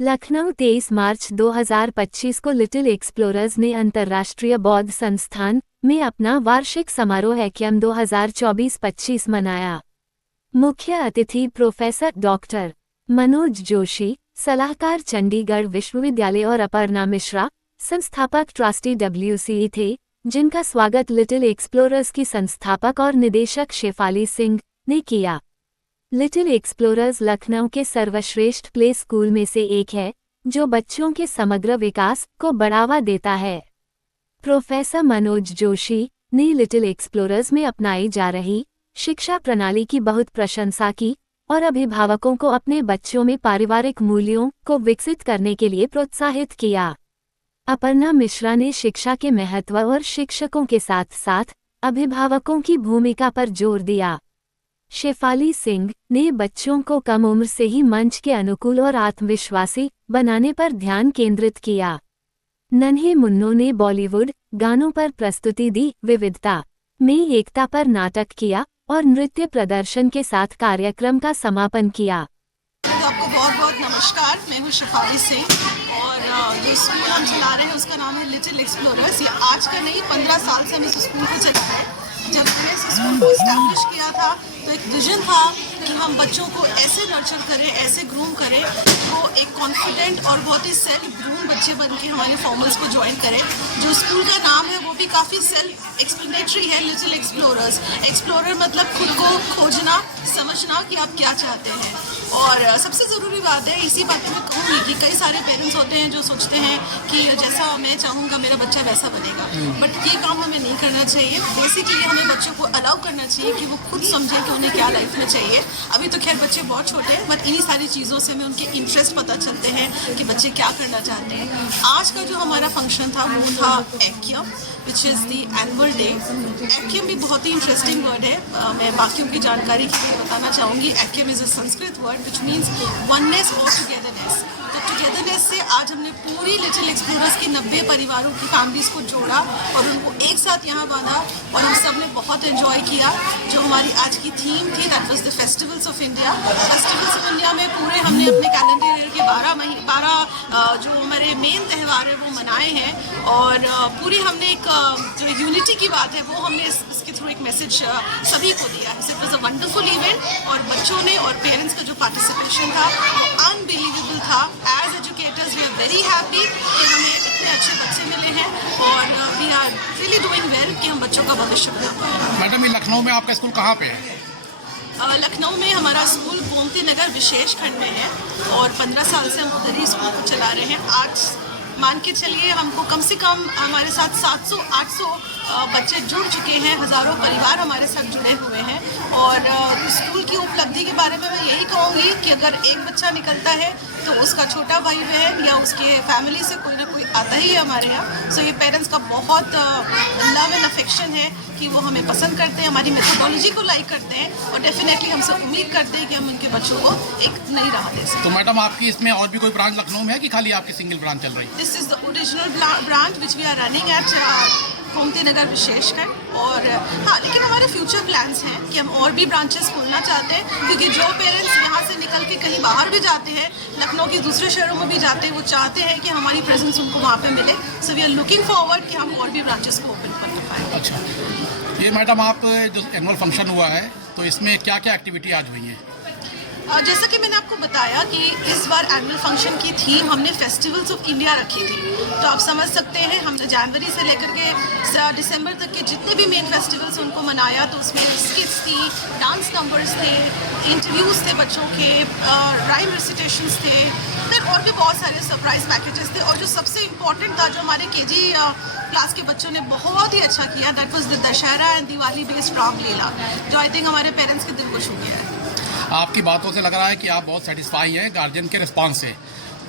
लखनऊ 23 मार्च 2025 को little explorers ने अंतर्राष्ट्रीय बौद्ध संस्थान में अपना वार्षिक समारोह एक्यम 2024-25 मनाया। मुख्य अतिथि प्रोफेसर डॉक्टर मनोज जोशी, सलाहकार चंडीगढ़ विश्वविद्यालय और अपर्णा मिश्रा, संस्थापक ट्रस्टी WCE थे, जिनका स्वागत लिटिल एक्सप्लोरर्स की संस्थापक और निदेशक शेफाली सिंह ने किया। लिटिल एक्सप्लोरर्स लखनऊ के सर्वश्रेष्ठ प्ले स्कूल में से एक है, जो बच्चों के समग्र विकास को बढ़ावा देता है। प्रोफेसर मनोज जोशी ने लिटिल एक्सप्लोरर्स में अपनाई जा रही शिक्षा प्रणाली की बहुत प्रशंसा की और अभिभावकों को अपने बच्चों में पारिवारिक मूल्यों को विकसित करने के लिए प्रोत्साहित किया। अपर्णा मिश्रा ने शिक्षा के महत्व और शिक्षकों के साथ साथ अभिभावकों की भूमिका पर जोर दिया। शेफाली सिंह ने बच्चों को कम उम्र से ही मंच के अनुकूल और आत्मविश्वासी बनाने पर ध्यान केंद्रित किया। नन्हे मुन्नों ने बॉलीवुड गानों पर प्रस्तुति दी, विविधता में एकता पर नाटक किया और नृत्य प्रदर्शन के साथ कार्यक्रम का समापन किया। आपको बहुत बहुत नमस्कार। मैं हूँ शेफाली सिंह और जो स्कूल हम चला रहे हैं उसका नाम है लिटिल एक्सप्लोरर्स। ये आज का नहीं, 15 साल से हम इस स्कूल को चला रहे हैं। जब मैंने इस स्कूल को इस्टेब्लिश किया था तो एक विजन था कि हम बच्चों को ऐसे नर्चर करें, ऐसे ग्रूम करें, वो एक कॉन्फिडेंट और बहुत ही सेल्फ ग्रूम बच्चे बन के हमारे फॉर्मल्स को ज्वाइन करें। जो स्कूल का नाम है वो भी काफ़ी सेल्फ एक्सप्लेनेटरी है, लिटिल एक्सप्लोरर्स। एक्सप्लोरर मतलब खुद को खोजना, समझना कि आप क्या चाहते हैं। और सबसे ज़रूरी बात है, इसी बात में कहूँगी कि कई सारे पेरेंट्स होते हैं जो सोचते हैं कि जैसा मैं चाहूँगा मेरा बच्चा वैसा बनेगा, बट ये काम हमें नहीं करना चाहिए। बेसिकली हमें बच्चों को अलाउ करना चाहिए कि वो खुद समझें कि उन्हें क्या लाइफ में चाहिए। अभी तो खैर बच्चे बहुत छोटे हैं, बट इन्हीं सारी चीज़ों से हमें उनके इंटरेस्ट पता चलते हैं कि बच्चे क्या करना चाहते हैं। आज का जो हमारा फंक्शन था वो था Aikyam, which is the annual day. Aikyam भी बहुत ही इंटरेस्टिंग वर्ड है। मैं बाकियों की जानकारी के लिए बताना चाहूँगी। Aikyam is a Sanskrit word which means oneness और टुगेदरनेस। तो टुगेदरनेस से आज हमने पूरी लिटिल एक्सप्लोरर्स की 90 परिवारों की फैमिलीज़ को जोड़ा और उनको एक साथ यहाँ बांधा और हम सब ने बहुत एंजॉय किया। जो हमारी आज की थीम थी that was the festivals of India. Festivals of India में पूरे हमने अपने कैलेंडर ईयर के 12 जो हमारे मेन त्यौहार है वो मनाए हैं और पूरी हमने एक जो यूनिटी की बात है वो हमने इसके थ्रू एक मैसेज सभी को दिया है। It was a wonderful event और बच्चों ने और पेरेंट्स का जो पार्टिसिपेशन था वो अनबिलीवेबल था। As educators we are very happy कि हमें इतने अच्छे बच्चे मिले हैं और we are really doing well कि हम बच्चों का भविष्य बना पाएं। मैडम, ये लखनऊ में आपका स्कूल कहाँ पे है? लखनऊ में हमारा स्कूल गोमती नगर विशेष खंड में है और 15 साल से हम उधर ही स्कूल को चला रहे हैं। आज मान के चलिए हमको कम से कम हमारे साथ 700-800 बच्चे जुड़ चुके हैं, हज़ारों परिवार हमारे साथ जुड़े हुए हैं। और स्कूल की उपलब्धि के बारे में मैं यही कहूँगी कि अगर एक बच्चा निकलता है तो उसका छोटा भाई बहन या उसके फैमिली से कोई ना कोई आता ही है हमारे यहाँ। सो ये पेरेंट्स का बहुत लव एंड अफेक्शन है कि वो हमें पसंद करते हैं, हमारी मेथोडोलॉजी को लाइक करते हैं और डेफिनेटली हमसे उम्मीद करते हैं कि हम उनके बच्चों को एक नई राह दे सकें। तो मैडम, आपकी इसमें और भी कोई ब्रांच लखनऊ में है कि खाली आपकी सिंगल ब्रांच चल रही है? This is the original branch which we are running at Gomti Nagar विशेषकर। और हाँ, लेकिन हमारे फ्यूचर प्लान्स हैं कि हम और भी ब्रांचेस खोलना चाहते हैं, क्योंकि जो पेरेंट्स यहाँ से निकल के कहीं बाहर भी जाते हैं, लखनऊ के दूसरे शहरों में भी जाते हैं, वो चाहते हैं कि हमारी प्रेजेंस उनको वहाँ पे मिले। So we are looking forward कि हम और भी ब्रांचेस को ओपन कर पाएँ। अच्छा, ये मैडम आप जो एनुअल फंक्शन हुआ है तो इसमें क्या क्या एक्टिविटी आज हुई है? जैसा कि मैंने आपको बताया कि इस बार एनुअल फंक्शन की थीम हमने फेस्टिवल्स ऑफ इंडिया रखी थी। तो आप समझ सकते हैं हमने जनवरी से लेकर के दिसंबर तक के जितने भी मेन फेस्टिवल्स उनको मनाया। तो उसमें स्किट्स थी, डांस नंबर्स थे, इंटरव्यूज़ थे बच्चों के, राइम रिसिटेशंस थे, फिर और भी बहुत सारे सरप्राइज पैकेजेस थे। और जो सबसे इम्पॉर्टेंट था, जो हमारे KG क्लास के बच्चों ने बहुत ही अच्छा किया, that was the Dussehra and Diwali based Ramlila, जो आई थिंक हमारे पेरेंट्स के दिल को छू गया है। आपकी बातों से लग रहा है कि आप बहुत सेटिस्फाई हैं गार्जियन के रिस्पांस से।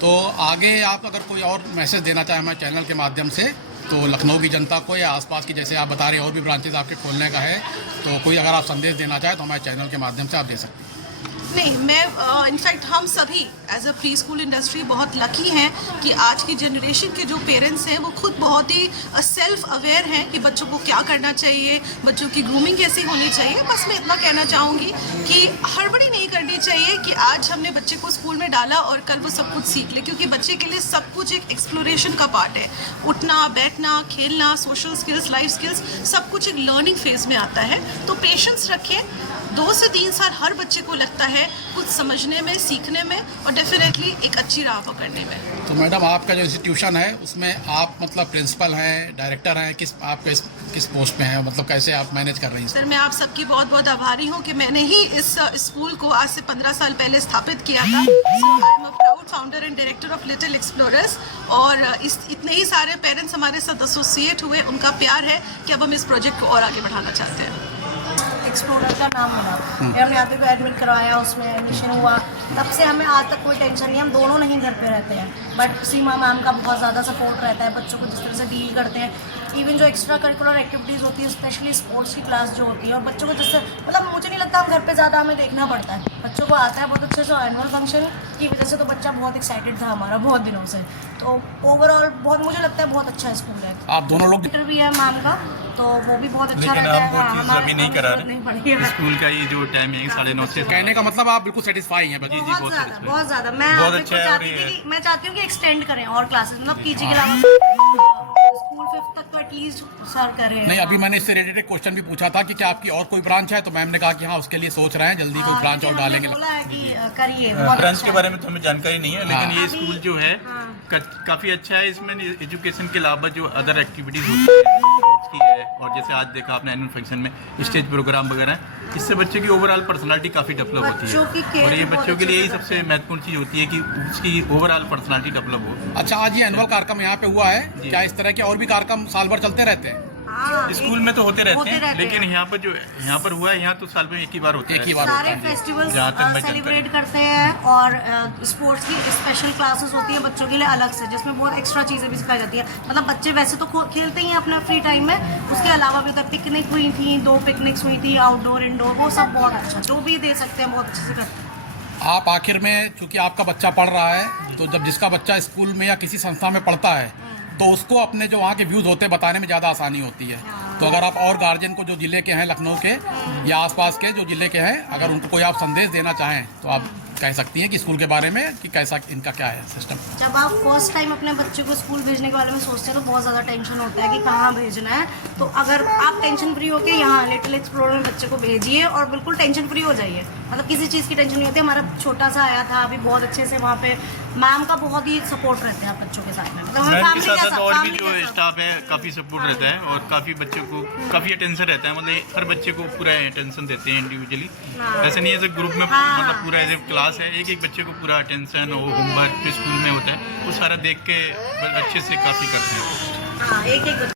तो आगे आप अगर कोई और मैसेज देना चाहें हमारे चैनल के माध्यम से, तो लखनऊ की जनता को या आसपास की, जैसे आप बता रहे हैं और भी ब्रांचेस आपके खोलने का है, तो कोई अगर आप संदेश देना चाहें तो हमारे चैनल के माध्यम से आप दे सकते हैं। नहीं, मैं इनफैक्ट हम सभी as a preschool industry बहुत लकी हैं कि आज की जनरेशन के जो पेरेंट्स हैं वो खुद बहुत ही सेल्फ अवेयर हैं कि बच्चों को क्या करना चाहिए, बच्चों की ग्रूमिंग कैसी होनी चाहिए। बस मैं इतना कहना चाहूँगी कि हड़बड़ी नहीं करनी चाहिए कि आज हमने बच्चे को स्कूल में डाला और कल वो सब कुछ सीख ले, क्योंकि बच्चे के लिए सब कुछ एक एक्सप्लोरेशन का पार्ट है। उठना, बैठना, खेलना, सोशल स्किल्स, लाइफ स्किल्स, सब कुछ एक लर्निंग फेज में आता है। तो पेशेंस रखें। 2 से 3 साल हर बच्चे को लगता है कुछ समझने में, सीखने में और डेफिनेटली एक अच्छी राह पकड़ने में। तो मैडम आपका जो इंस्टीट्यूशन है उसमें आप मतलब प्रिंसिपल हैं, डायरेक्टर हैं, किस पोस्ट पे हैं, मतलब कैसे आप मैनेज कर रही हैं? सर, मैं आप सबकी बहुत बहुत आभारी हूँ कि मैंने ही इस स्कूल को आज से 15 साल पहले स्थापित किया था। So I am a proud founder and director of little explorers. और इतने ही सारे पेरेंट्स हमारे साथ एसोसिएट हुए, उनका प्यार है कि अब हम इस प्रोजेक्ट को और आगे बढ़ाना चाहते हैं। एक्सप्लोरर का नाम मिला, फिर हमने यहाँ पे एडमिट करवाया, उसमें एडमिशन हुआ, तब से हमें आज तक कोई टेंशन नहीं। हम दोनों नहीं घर पे रहते हैं, बट सीमा मैम का बहुत ज़्यादा सपोर्ट रहता है, बच्चों को जिस तरह से डील करते हैं। इवन जो एक्स्ट्रा करिकुलर एक्टिविटीज़ होती है, स्पेशली स्पोर्ट्स की क्लास जो होती है, और बच्चों को जिससे मतलब मुझे नहीं लगता हम घर पे ज़्यादा हमें देखना पड़ता है, बच्चों को आता है बहुत अच्छे से। एनुअल फंक्शन की वजह से तो बच्चा बहुत एक्साइटेड था हमारा बहुत दिनों से। तो ओवरऑल बहुत मुझे लगता है बहुत अच्छा स्कूल है। आप दोनों लोग भी है मैम का, तो वो भी बहुत अच्छा रहता है। लेकिन आप वो चीज़ अभी नहीं करा रहे। स्कूल का ये जो टाइम है 9:30 से, कहने का मतलब आप बिल्कुल सेटिस्फाई हैं? जी बहुत ज़्यादा मैं बहुत बिल्कुल अच्छा है। चाहती थी कि मैं चाहती हूँ कि एक्सटेंड करें और क्लासेस, मतलब पीजी के अलावा स्कूल 5th तक तो एटलीस्ट सर करें। नहीं, अभी मैंने इससे रिलेटेड क्वेश्चन भी पूछा था कि क्या आपकी और कोई ब्रांच है, तो मैम ने कहा कि हाँ उसके लिए सोच रहे हैं, जल्दी कोई ब्रांच और डालेंगे। बोला है कि करिए। बहुत ब्रांच अच्छा के है। बारे में तो हमें जानकारी नहीं है, लेकिन ये स्कूल जो है हाँ। काफ़ी अच्छा है। इसमें एजुकेशन के अलावा जो अदर एक्टिविटीज़ होती है स्पोर्ट्स की है, और जैसे आज देखा आपने एनुअल फंक्शन में स्टेज प्रोग्राम वगैरह, इससे बच्चे की ओवरऑल पर्सनालिटी काफ़ी डेवलप होती बच्चों की है। care और ये भी बहुत बच्चों के लिए ही अच्छे से सबसे महत्वपूर्ण चीज़ होती है कि उसकी ओवरऑल पर्सनालिटी डेवलप हो। अच्छा, आज ये एनुअल कार्यक्रम यहाँ पे हुआ है, क्या इस तरह के और भी कार्यक्रम साल भर चलते रहते हैं? हाँ, स्कूल में तो होते रहते हैं, रहते लेकिन हैं। यहाँ पर जो यहाँ पर हुआ है, यहाँ तो साल में एक ही बार होता है। एक ही बार सारे होता है। फेस्टिवल्स जहाँ तक मैं सेलिब्रेट करते हैं, और स्पोर्ट्स की स्पेशल क्लासेस होती हैं बच्चों के लिए अलग से, जिसमें बहुत एक्स्ट्रा चीज़ें भी सिखाई जाती हैं। मतलब बच्चे वैसे तो खेलते ही हैं अपने फ्री टाइम में, उसके अलावा भी उधर पिकनिक हुई थी, 2 पिकनिक्स हुई थी, आउटडोर इंडोर, वो सब बहुत अच्छा जो भी दे सकते हैं बहुत अच्छे से करते हैं। आप आखिर में, चूंकि आपका बच्चा पढ़ रहा है, तो जब जिसका बच्चा स्कूल में या किसी संस्था में पढ़ता है तो उसको अपने जो वहाँ के व्यूज़ होते हैं बताने में ज़्यादा आसानी होती है। तो अगर आप और गार्जियन को जो ज़िले के हैं, लखनऊ के या आसपास के जो ज़िले के हैं, अगर उनको कोई आप संदेश देना चाहें तो आप कह सकती हैं कि स्कूल के बारे में कि कैसा इनका क्या है सिस्टम। जब आप फर्स्ट टाइम अपने बच्चे को स्कूल भेजने के बारे में सोचते हैं तो बहुत ज़्यादा टेंशन होता है कि कहाँ भेजना है। तो अगर आप टेंशन फ्री होकर यहाँ लिटिल एक्सप्लोरर में बच्चे को भेजिए और बिल्कुल टेंशन फ्री हो जाइए, मतलब किसी चीज़ की टेंशन नहीं होती। हमारा छोटा सा आया था अभी, बहुत अच्छे से वहाँ पे मैम का बहुत ही सपोर्ट रहते हैं बच्चों के साथ में, मतलब हमें मैम के family साथ साथ और भी family जो जैसा। स्टाफ है काफ़ी सपोर्ट रहता है, और काफ़ी बच्चों को काफ़ी अटेंशन रहता है। मतलब हर बच्चे को पूरा अटेंशन देते हैं इंडिविजुअली, ऐसे नहीं है ग्रुप में। हाँ। मतलब पूरा एज ए क्लास है, एक एक बच्चे को पूरा अटेंशन, वो होमवर्क जो स्कूल में होता है वो सारा देख के अच्छे से काफ़ी करते हैं। हाँ, एक